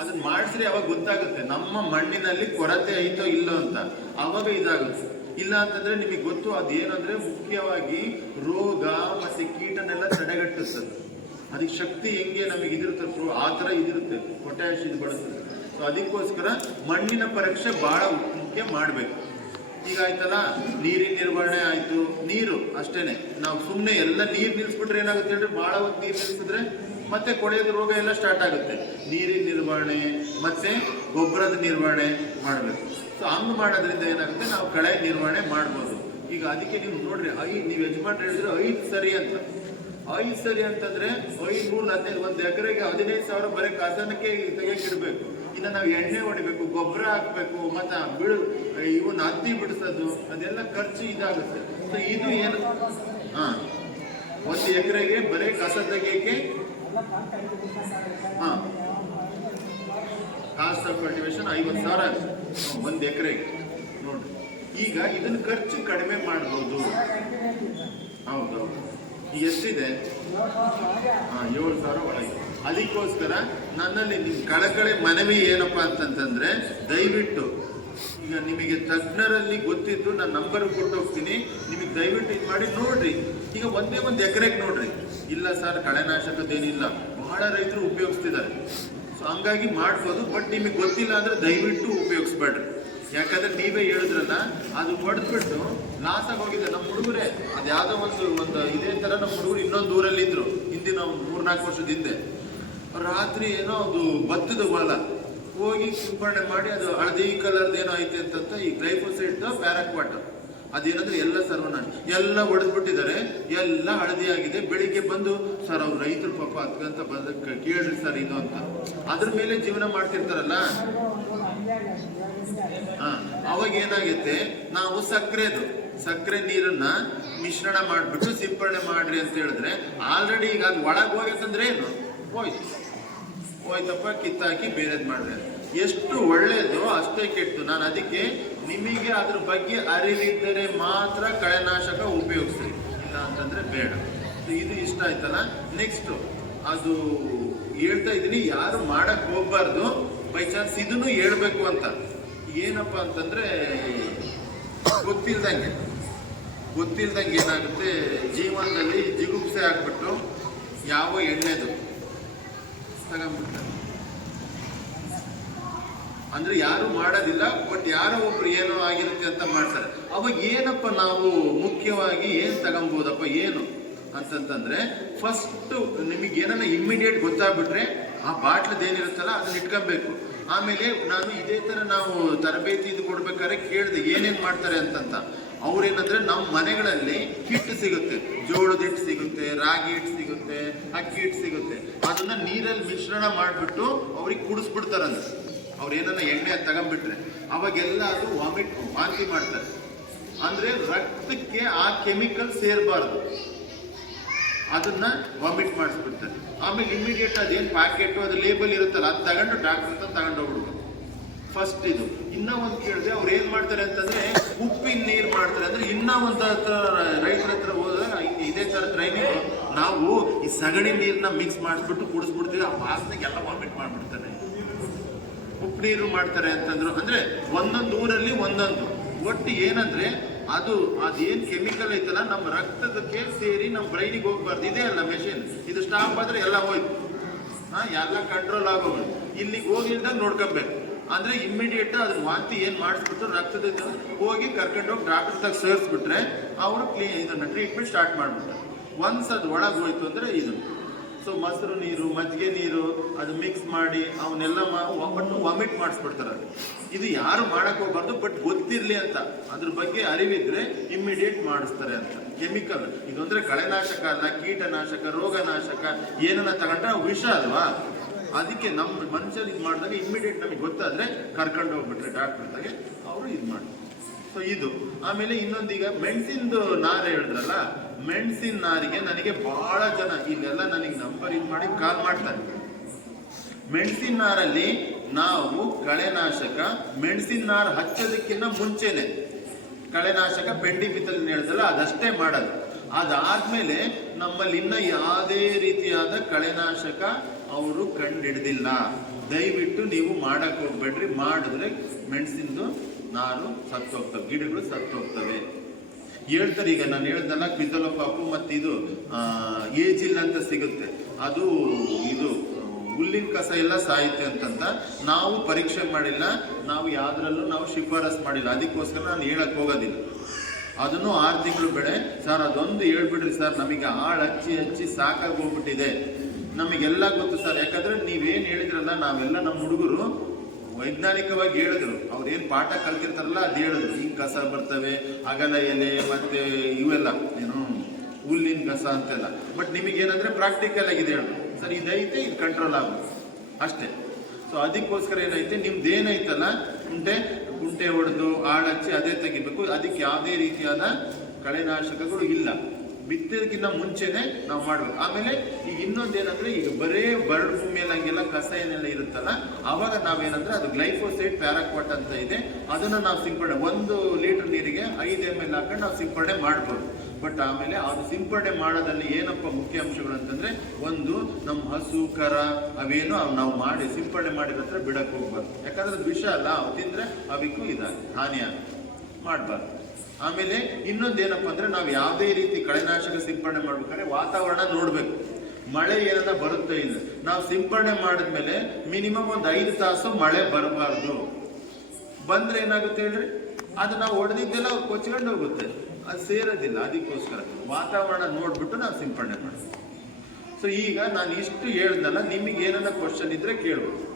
ಅದನ್ನ ಮಾಡಿಸ್ರಿ, ಅವಾಗ ಗೊತ್ತಾಗುತ್ತೆ ನಮ್ಮ ಮಣ್ಣಿನಲ್ಲಿ ಕೊರತೆ ಐತೋ ಇಲ್ಲೋ ಅಂತ. ಅವಾಗ ಇದಾಗುತ್ತೆ. ಇಲ್ಲ ಅಂತಂದ್ರೆ ನಿಮಗೆ ಗೊತ್ತು, ಅದೇನಂದ್ರೆ ಮುಖ್ಯವಾಗಿ ರೋಗ ಮತ್ತೆ ಕೀಟನೆಲ್ಲ ತಡೆಗಟ್ಟಿಸ್ತದೆ. ಅದಕ್ಕೆ ಶಕ್ತಿ ಹೆಂಗೆ ನಮಗೆ ಇದಿರುತ್ತೆ, ಆ ಥರ ಇದಿರುತ್ತೆ ಪೊಟ್ಯಾಶ್ ಇದು ಬಳಸ್ತದೆ. ಸೊ ಅದಕ್ಕೋಸ್ಕರ ಮಣ್ಣಿನ ಪರೀಕ್ಷೆ ಬಹಳ ಮುಖ್ಯ ಮಾಡಬೇಕು. ಈಗ ಆಯ್ತಲ್ಲ, ನೀರಿನ ನಿರ್ವಹಣೆ ಆಯ್ತು. ನೀರು ಅಷ್ಟೇನೆ, ನಾವು ಸುಮ್ಮನೆ ಎಲ್ಲ ನೀರು ನಿಲ್ಲಿಸ್ಬಿಟ್ರೆ ಏನಾಗುತ್ತೆ ಹೇಳ್ರಿ, ಬಹಳ ಹೊತ್ತು ನೀರು ನಿಲ್ಲಿಸಿದ್ರೆ ಮತ್ತೆ ಕೊಳೆಯೋದು ರೋಗ ಎಲ್ಲ ಸ್ಟಾರ್ಟ್ ಆಗುತ್ತೆ. ನೀರಿನ ನಿರ್ವಹಣೆ ಮತ್ತೆ ಗೊಬ್ಬರದ ನಿರ್ವಹಣೆ ಮಾಡಬೇಕು. ಸೊ ಹಂಗೆ ಮಾಡೋದ್ರಿಂದ ಏನಾಗುತ್ತೆ, ನಾವು ಕಳೆ ನಿರ್ವಹಣೆ ಮಾಡ್ಬೋದು. ಈಗ ಅದಕ್ಕೆ ನೀವು ನೋಡ್ರಿ, ನೀವು ಯಜಮಾನ್ರು ಹೇಳಿದ್ರೆ 5 ಸರಿ ಅಂತ. 5 ಸರಿ ಅಂತಂದ್ರೆ 5 3 15, 1 ಎಕರೆಗೆ 15,000 ಬರೀ ಕಸನಕ್ಕೆ ತೆಗೆಕಿಡ್ಬೇಕು. ಇನ್ನು ನಾವು ಎಣ್ಣೆ ಹೊಡಿಬೇಕು, ಗೊಬ್ಬರ ಹಾಕ್ಬೇಕು, ಮತ್ತೆ ಇವನ್ನ ಹತ್ತಿ ಬಿಡಿಸೋದು, ಅದೆಲ್ಲ ಖರ್ಚು ಇದಾಗುತ್ತೆ. ಸೊ ಇದು ಏನು, 1 ಎಕರೆಗೆ ಬರೀ ಕಸ ತೆಗೆಯಕ್ಕೆ ಕಾಸ್ಟ್ ಆಫ್ ಕಲ್ಟಿವೇಶನ್ 50,000 ಆಗುತ್ತೆ 1 ಎಕರೆಗೆ. ನೋಡ್ರಿ, ಈಗ ಇದನ್ನ ಖರ್ಚು ಕಡಿಮೆ ಮಾಡ್ಬೋದು. ಹೌದೌದು. ಈಗ ಎಷ್ಟಿದೆ? 7,000 ಒಳಗೆ. ಅದಕ್ಕೋಸ್ಕರ ನನ್ನಲ್ಲಿ ನಿಮ್ಮ ಕಳಕಳಿ ಮನವಿ ಏನಪ್ಪಾ ಅಂತಂತಂದ್ರೆ, ದಯವಿಟ್ಟು ಈಗ ನಿಮಗೆ ತಜ್ಞರಲ್ಲಿ ಗೊತ್ತಿದ್ದು ನಾನು ನಂಬರ್ ಕೊಟ್ಟು ಹೋಗ್ತೀನಿ, ನಿಮಗೆ ದಯವಿಟ್ಟು ಇದು ಮಾಡಿ ನೋಡ್ರಿ. ಈಗ ಒಂದೇ ಒಂದು ಎಕರೆಗೆ ನೋಡ್ರಿ. ಇಲ್ಲ ಸರ್ ಕಳೆನಾಶಕದ್ದೇನಿಲ್ಲ, ಬಹಳ ರೈತರು ಉಪಯೋಗಿಸ್ತಿದ್ದಾರೆ. ಸೊ ಹಂಗಾಗಿ ಮಾಡ್ಬೋದು. ಬಟ್ ನಿಮಗೆ ಗೊತ್ತಿಲ್ಲ ಅಂದ್ರೆ ದಯವಿಟ್ಟು ಉಪಯೋಗಿಸ್ಬೇಡ್ರಿ. ಯಾಕಂದ್ರೆ ನೀವೇ ಹೇಳಿದ್ರಲ್ಲ, ಅದು ಹೊಡೆದ್ಬಿಟ್ಟು ಲಾಸ್ ಆಗಿ ಹೋಗಿದೆ. ನಮ್ಮ ಹುಡುಗರೇ ಅದು ಯಾವುದೋ ಒಂದು ಇದೇ ತರ ನಮ್ಮ ಹುಡುಗರು ಇನ್ನೊಂದು ಊರಲ್ಲಿ ಇದ್ರು ಹಿಂದಿನ ಒಂದು 3-4 ವರ್ಷದ ಹಿಂದೆ. ರಾತ್ರಿ ಏನೋ ಅದು ಭತ್ತದ ಹೊಲ ಹೋಗಿ ಸಿಂಪಡಣೆ ಮಾಡಿ ಅದು ಹಳದಿ ಕಲರ್ದು ಏನೋ ಐತೆ ಅಂತ ಈ ಗ್ಲೈಫೋಸೇಟ್ ಪ್ಯಾರಾಕ್ವಾಟ್ ಅದೇನಂದ್ರೆ ಎಲ್ಲ ಸರ್ವನಾಶ ಎಲ್ಲ ಹೊಡೆದ್ಬಿಟ್ಟಿದ್ದಾರೆ, ಎಲ್ಲ ಹಳದಿ ಆಗಿದೆ. ಬೆಳಿಗ್ಗೆ ಬಂದು ಸರ್ ಅವ್ರು ರೈತರು ಪಾಪ ಅದಕ್ಕಂತ ಬಂದ ಕೇಳ್ರಿ ಸರ್ ಇದು ಅಂತ, ಅದ್ರ ಮೇಲೆ ಜೀವನ ಮಾಡ್ತಿರ್ತಾರಲ್ಲ. ಅವಾಗ ಏನಾಗುತ್ತೆ, ನಾವು ಸಕ್ಕರೆ ನೀರನ್ನ ಮಿಶ್ರಣ ಮಾಡ್ಬಿಟ್ಟು ಸಿಂಪಡಣೆ ಮಾಡ್ರಿ ಅಂತ ಹೇಳಿದ್ರೆ, ಆಲ್ರೆಡಿ ಈಗ ಅದು ಒಳಗೆ ಹೋಗತ್ತಂದ್ರೆ ಏನು ಹೋಯ್ತಪ್ಪ, ಕಿತ್ತಾಕಿ ಬೇರೆದ್ ಮಾಡ್ರಿ. ಎಷ್ಟು ಒಳ್ಳೇದು ಅಷ್ಟೇ ಕೆಟ್ಟು. ನಾನು ಅದಕ್ಕೆ ನಿಮಗೆ ಅದ್ರ ಬಗ್ಗೆ ಅರಿವಿದ್ದರೆ ಮಾತ್ರ ಕಳೆನಾಶಕ ಉಪಯೋಗಿಸಿ, ಇಲ್ಲ ಅಂತಂದ್ರೆ ಬೇಡ. ಇದು ಇಷ್ಟ ಆಯ್ತಲ್ಲ. ನೆಕ್ಸ್ಟ್ ಅದು ಹೇಳ್ತಾ ಇದ್ದೀನಿ, ಯಾರು ಮಾಡಕ್ ಹೋಗ್ಬಾರ್ದು. ಬೈ ಚಾನ್ಸ್ ಇದನ್ನು ಹೇಳ್ಬೇಕು ಅಂತ. ಏನಪ್ಪಾ ಅಂತಂದ್ರೆ, ಗೊತ್ತಿಲ್ದಂಗೆ ಏನಾಗುತ್ತೆ ಜೀವನದಲ್ಲಿ ಜಿಗುಪ್ಸೆ ಆಗ್ಬಿಟ್ಟು ಯಾವ ಎಣ್ಣೆದು ತಗೊಂಡ್ಬಿಡ್ತಾರೆ. ಅಂದ್ರೆ ಯಾರು ಮಾಡೋದಿಲ್ಲ, ಬಟ್ ಯಾರೋ ಒಬ್ರು ಏನೋ ಆಗಿರುತ್ತೆ ಅಂತ ಮಾಡ್ತಾರೆ. ಅವಾಗ ಏನಪ್ಪ ನಾವು ಮುಖ್ಯವಾಗಿ ಏನ್ ತಗೊಂಬೋದಪ್ಪ ಏನು ಅಂತಂತಂದ್ರೆ, ಫಸ್ಟ್ ನಿಮಗೆ ಏನನ್ನ ಇಮ್ಮಿಡಿಯೇಟ್ ಗೊತ್ತಾಗ್ಬಿಟ್ರೆ ಆ ಬಾಟ್ಲದ ಏನಿರುತ್ತಲ್ಲ ಅದನ್ನ ಇಟ್ಕೊಬೇಕು. ಆಮೇಲೆ ನಾನು ಇದೇ ತರ ನಾವು ತರಬೇತಿ ಇದು ಕೊಡ್ಬೇಕಾದ್ರೆ ಕೇಳಿದೆ ಏನೇನ್ ಮಾಡ್ತಾರೆ ಅಂತಂತ. ಅವ್ರೇನಂದ್ರೆ ನಮ್ಮ ಮನೆಗಳಲ್ಲಿ ಹಿಟ್ಟು ಸಿಗುತ್ತೆ, ಜೋಳದ ಹಿಟ್ಟು ಸಿಗುತ್ತೆ, ರಾಗಿ ಹಿಟ್ಟು ಸಿಗುತ್ತೆ, ಅಕ್ಕಿ ಹಿಟ್ಟು ಸಿಗುತ್ತೆ. ಅದನ್ನ ನೀರಲ್ಲಿ ಮಿಶ್ರಣ ಮಾಡಿಬಿಟ್ಟು ಅವ್ರಿಗೆ ಕುಡಿಸ್ಬಿಡ್ತಾರಂತ. ಅವ್ರು ಏನನ್ನ ಎಣ್ಣೆ ತಗೊಂಡ್ಬಿಟ್ರೆ ಅವಾಗೆಲ್ಲ ಅದು ವಾಂತಿ ಮಾಡ್ತಾರೆ. ಅಂದ್ರೆ ರಕ್ತಕ್ಕೆ ಆ ಕೆಮಿಕಲ್ ಸೇರಬಾರ್ದು, ಅದನ್ನ ವಾಮಿಟ್ ಮಾಡಿಸ್ಬಿಡ್ತಾರೆ. ಆಮೇಲೆ ಇಮಿಡಿಯೇಟ್ ಅದೇನು ಪ್ಯಾಕೆಟ್ ಅದು ಲೇಬಲ್ ಇರುತ್ತಲ್ಲ ಅದು ತಗೊಂಡು ಡಾಕ್ಟರ್ ಅಂತ ತಗೊಂಡೋಗ್ಬಿಡ್ಬೇಕು. ಫಸ್ಟ್ ಇದು. ಇನ್ನ ಒಂದು ಕೇಳಿದೆ, ಅವ್ರು ಏನ್ ಮಾಡ್ತಾರೆ ಅಂತಂದ್ರೆ ಉಪ್ಪಿನ ನೀರು ಮಾಡ್ತಾರೆ. ಅಂದ್ರೆ ಇನ್ನ ಒಂದು ರೈತರ ಹತ್ರ ಹೋದ್ರೆ ಇದೇ ತರ ಟ್ರೈನಿಂಗ್, ನಾವು ಈ ಸಗಣಿ ನೀರನ್ನ ಮಿಕ್ಸ್ ಮಾಡಿಸ್ಬಿಟ್ಟು ಕುಡಿಸ್ಬಿಡ್ತೀವಿ, ಆ ವಾಸನೆಗೆಲ್ಲ ವಾಮಿಟ್ ಮಾಡ್ಬಿಡ್ತಾರೆ. ಉಪ್ಪು ನೀರು ಮಾಡ್ತಾರೆ ಅಂತಂದ್ರು. ಅಂದ್ರೆ ಒಂದೊಂದು ಊರಲ್ಲಿ ಒಂದೊಂದು. ಒಟ್ಟು ಏನಂದ್ರೆ ಅದೇನ್ ಕೆಮಿಕಲ್ ಐತಲ್ಲ ನಮ್ಮ ರಕ್ತದಕ್ಕೆ ಸೇರಿ ನಮ್ಮ ಬ್ರೈನಿಗೆ ಹೋಗ್ಬಾರ್ದು. ಇದೇ ಅಲ್ಲ ಮೆಷಿನ್, ಇದು ಸ್ಟಾಪ್ ಆದ್ರೆ ಎಲ್ಲ ಹೋಯ್ತು, ಎಲ್ಲ ಕಂಟ್ರೋಲ್ ಆಗೋದು. ಇಲ್ಲಿಗೆ ಹೋಗಿಲ್ದಾಗ ನೋಡ್ಕೊಬೇಕು. ಅಂದ್ರೆ ಇಮ್ಮಿಡಿಯೇಟ್ ಅದನ್ನ ವಾಂತಿ ಏನ್ ಮಾಡಿಸ್ಬಿಟ್ಟು ರಕ್ತದ ಹೋಗಿ ಕರ್ಕೊಂಡೋಗಿ ಡಾಕ್ಟರ್ ತಗ ಸೇರಿಸ್ಬಿಟ್ರೆ ಅವರು ಇದನ್ನ ಟ್ರೀಟ್ಮೆಂಟ್ ಸ್ಟಾರ್ಟ್ ಮಾಡ್ಬಿಟ್ರೆ. ಒನ್ಸ್ ಅದು ಒಳಗೆ ಹೋಯ್ತು ಅಂದ್ರೆ ಇದು. ಸೊ ಮೊಸರು ನೀರು, ಮಜ್ಜಿಗೆ ನೀರು ಅದು ಮಿಕ್ಸ್ ಮಾಡಿ ಅವನ್ನೆಲ್ಲ ಒಟ್ಟು ವಾಮಿಟ್ ಮಾಡಿಸ್ಬಿಡ್ತಾರೆ. ಇದು ಯಾರು ಮಾಡಕ್ ಹೋಗ್ಬಾರ್ದು, ಬಟ್ ಗೊತ್ತಿರ್ಲಿ ಅಂತ, ಅದ್ರ ಬಗ್ಗೆ ಅರಿವಿದ್ರೆ ಇಮ್ಮಿಡಿಯೇಟ್ ಮಾಡಿಸ್ತಾರೆ ಅಂತ. ಕೆಮಿಕಲ್ ಇದು ಅಂದ್ರೆ ಕಳೆನಾಶಕ ಅಲ್ಲ, ಕೀಟನಾಶಕ, ರೋಗನಾಶಕ ಏನನ್ನ ತಗೊಂಡ್ರೆ ವಿಷ ಅಲ್ವಾ. ಅದಕ್ಕೆ ನಮ್ಮ ಮನುಷ್ಯರು ಇದು ಮಾಡಿದಾಗ ಇಮ್ಮಿಡಿಯೇಟ್ ನಮಗೆ ಗೊತ್ತಾದ್ರೆ ಕರ್ಕೊಂಡು ಹೋಗ್ಬಿಟ್ರೆ ಡಾಕ್ಟರ್ ತಾಗೆ ಅವರು ಇದು ಮಾಡಿ. ಸೊ ಇದು. ಆಮೇಲೆ ಇನ್ನೊಂದೀಗ ಮೆಣಸಿಂದು ನಾರು ಹೇಳಿದ್ರಲ್ಲ, ಮೆಣಸಿನ ನಾರಿಗೆ ನನಗೆ ಬಹಳ ಜನ ಇಲ್ಲೆಲ್ಲ ನನಗೆ ನಂಬರ್ ಇದು ಮಾಡಿ ಕಾಲ್ ಮಾಡ್ತಾರೆ. ಮೆಣಸಿನ ನಾರಲ್ಲಿ ನಾವು ಕಳೆನಾಶಕ ಮೆಣಸಿನ ನಾರು ಹಚ್ಚೋದಕ್ಕಿಂತ ಮುಂಚೆನೆ ಕಳೆನಾಶಕ ಪೆಂಡಿಮಿಥಲಿನ್ ಹೇಳಿದಲ್ಲ ಅದಷ್ಟೇ ಮಾಡೋದು. ಅದಾದ್ಮೇಲೆ ನಮ್ಮಲ್ಲಿ ಇನ್ನ ಯಾವುದೇ ರೀತಿಯಾದ ಕಳೆನಾಶಕ ಅವರು ಕಂಡಿಡ್ದಿಲ್ಲ. ದಯವಿಟ್ಟು ನೀವು ಮಾಡಕ್ ಹೋಗ್ಬೇಡ್ರಿ. ಮಾಡಿದ್ರೆ ಮೆಣಸಿಂದು ನಾರು ಸತ್ತೋಗ್ತವೆ, ಗಿಡಗಳು ಸತ್ತೋಗ್ತವೆ ಹೇಳ್ತಾರೆ. ಈಗ ನಾನು ಹೇಳ್ದಲ್ಲ ಕ್ವಿಜಲೋಫಾಪು ಮತ್ತು ಇದು ಏಜಿಲ್ ಅಂತ ಸಿಗುತ್ತೆ, ಅದು ಇದು ಹುಲ್ಲಿನ ಕಸ ಎಲ್ಲ ಸಾಯುತ್ತೆ ಅಂತಂತ ನಾವು ಪರೀಕ್ಷೆ ಮಾಡಿಲ್ಲ, ನಾವು ಯಾವ್ದ್ರಲ್ಲೂ ನಾವು ಶಿಫಾರಸ್ ಮಾಡಿಲ್ಲ. ಅದಕ್ಕೋಸ್ಕರ ನಾನು ಹೇಳಕ್ ಹೋಗೋದಿಲ್ಲ. ಅದನ್ನು 6 ತಿಂಗಳು ಬೆಳೆ ಸರ್, ಅದೊಂದು ಹೇಳ್ಬಿಡ್ರಿ ಸರ್, ನಮಗೆ ಆಳು ಹಚ್ಚಿ ಸಾಕಾಗಿ ಹೋಗ್ಬಿಟ್ಟಿದೆ. ನಮಗೆಲ್ಲ ಗೊತ್ತು ಸರ್, ಯಾಕಂದ್ರೆ ನೀವೇನು ಹೇಳಿದ್ರಲ್ಲ, ನಾವೆಲ್ಲ ನಮ್ಮ ಹುಡುಗರು ವೈಜ್ಞಾನಿಕವಾಗಿ ಹೇಳಿದ್ರು. ಅವ್ರೇನು ಪಾಠ ಕಲ್ತಿರ್ತಾರಲ್ಲ ಅದು ಹೇಳಿದ್ರು. ಹಿಂಗ್ ಕಸ ಬರ್ತವೆ, ಅಗಲ ಎಲೆ ಮತ್ತೆ ಇವೆಲ್ಲ ಏನು ಹುಲ್ಲಿನ ಕಸ ಅಂತೆಲ್ಲ. ಬಟ್ ನಿಮಗೇನಂದ್ರೆ ಪ್ರಾಕ್ಟಿಕಲ್ ಆಗಿದೆ ಹೇಳು ಸರ್, ಇದೈತೆ, ಇದು ಕಂಟ್ರೋಲ್ ಆಗುತ್ತೆ ಅಷ್ಟೇ. ಸೊ ಅದಕ್ಕೋಸ್ಕರ ಏನೈತೆ, ನಿಮ್ದು ಏನೈತಲ್ಲ ಕುಂಟೆ ಹೊಡೆದು ಆಳಚ್ಚಿ ಅದೇ ತೆಗಿಬೇಕು. ಅದಕ್ಕೆ ಯಾವುದೇ ರೀತಿಯಾದ ಕಳೆನಾಶಕಗಳು ಇಲ್ಲ. ಬಿತ್ತೋದಕ್ಕಿಂತ ಮುಂಚೆನೆ ನಾವು ಮಾಡ್ಬೇಕು. ಆಮೇಲೆ ಈಗ ಇನ್ನೊಂದೇನಂದ್ರೆ, ಈಗ ಬರೇ ಬರಡು ಭೂಮಿಯಲ್ಲಿ ಹಂಗೆಲ್ಲ ಕಸ ಏನೆಲ್ಲ ಇರುತ್ತಲ್ಲ, ಅವಾಗ ನಾವೇನಂದ್ರೆ ಅದು ಗ್ಲೈಫೋಸೇಟ್ ಪ್ಯಾರಾಕ್ವಾಟ್ ಅಂತ ಇದೆ, ಅದನ್ನ ನಾವು ಸಿಂಪಡಣೆ 1 ಲೀಟರ್ ನೀರಿಗೆ 5 ml ಹಾಕೊಂಡು ನಾವು ಸಿಂಪಡಣೆ ಮಾಡ್ಬೋದು. ಬಟ್ ಆಮೇಲೆ ಅದು ಸಿಂಪಡಣೆ ಮಾಡೋದ್ರಲ್ಲಿ ಏನಪ್ಪ ಮುಖ್ಯ ಅಂಶಗಳು ಅಂತಂದ್ರೆ, ಒಂದು ನಮ್ಮ ಹಸು ಕರ ಅವೇನು ನಾವು ಮಾಡಿ ಸಿಂಪಡಣೆ ಮಾಡಿದ ಹತ್ರ ಬಿಡಕ್ಕೆ ಹೋಗ್ಬಾರ್ದು. ಯಾಕಂದ್ರೆ ಅದು ವಿಷ ಅಲ್ಲ, ಅವು ತಿಂದ್ರೆ ಅವಿಗೂ ಹಾನಿ ಮಾಡಬಾರ್ದು. ಆಮೇಲೆ ಇನ್ನೊಂದೇನಪ್ಪ ಅಂದ್ರೆ, ನಾವು ಯಾವುದೇ ರೀತಿ ಕಳೆನಾಶಕ ಸಿಂಪಡಣೆ ಮಾಡ್ಬೇಕಾದ್ರೆ ವಾತಾವರಣ ನೋಡ್ಬೇಕು. ಮಳೆ ಏನನ್ನ ಬರುತ್ತೆ ಇಲ್ಲ, ನಾವು ಸಿಂಪಡಣೆ ಮಾಡಿದ್ಮೇಲೆ ಮಿನಿಮಮ್ ಒಂದು 5 ತಾಸು ಮಳೆ ಬರಬಾರ್ದು. ಬಂದ್ರೆ ಏನಾಗುತ್ತೆ ಹೇಳ್ರಿ, ಅದು ನಾವು ಹೊಡೆದಿದ್ದೆಲ್ಲ ಕೊಚ್ಕೊಂಡು ಹೋಗುತ್ತೆ, ಅದು ಸೇರೋದಿಲ್ಲ. ಅದಕ್ಕೋಸ್ಕರ ವಾತಾವರಣ ನೋಡ್ಬಿಟ್ಟು ನಾವು ಸಿಂಪಡಣೆ ಮಾಡ್ತೀವಿ. ಸೊ ಈಗ ನಾನು ಇಷ್ಟು ಹೇಳ್ದಲ್ಲ, ನಿಮಗೆ ಏನನ್ನ ಕ್ವಶನ್ ಇದ್ರೆ ಕೇಳ್ಬೋದು.